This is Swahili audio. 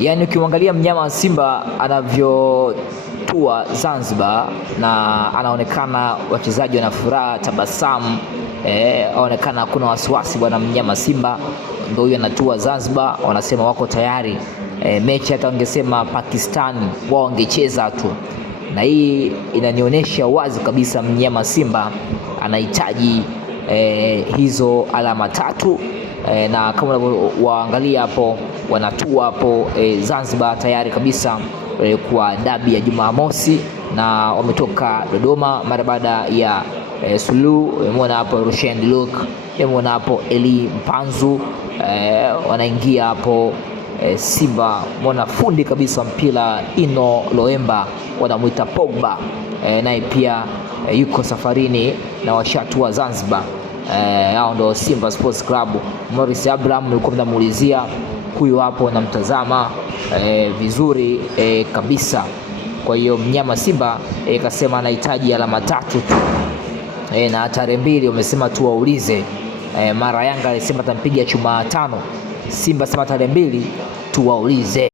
Yaani ukimwangalia mnyama wa Simba anavyotua Zanzibar na anaonekana wachezaji wana furaha, tabasamu, anaonekana hakuna wasiwasi bwana. Mnyama Simba ndio huyo anatua Zanzibar, wanasema wako tayari. Mechi hata wangesema Pakistan wao wangecheza tu, na hii inanionyesha wazi kabisa mnyama Simba anahitaji hizo alama tatu. Na kama unavyoangalia hapo wanatua hapo Zanzibar tayari kabisa kwa dabi ya Jumamosi, na wametoka Dodoma mara baada ya suluhu. Umeona hapo Rushen Luke, umeona hapo Eli Mpanzu, wanaingia hapo Simba. Umeona fundi kabisa mpira Ino Loemba, wanamuita Pogba, naye pia yuko safarini na washatua Zanzibar. Hao ndo Simba Sports Club. Morris Abraham nilikuwa namuulizia, huyu hapo namtazama vizuri kabisa. Kwa hiyo mnyama Simba kasema anahitaji alama tatu tu, na tarehe 2 wamesema tu waulize. Mara Yanga alisema atampiga chuma 5, Simba sema tarehe 2 tu waulize.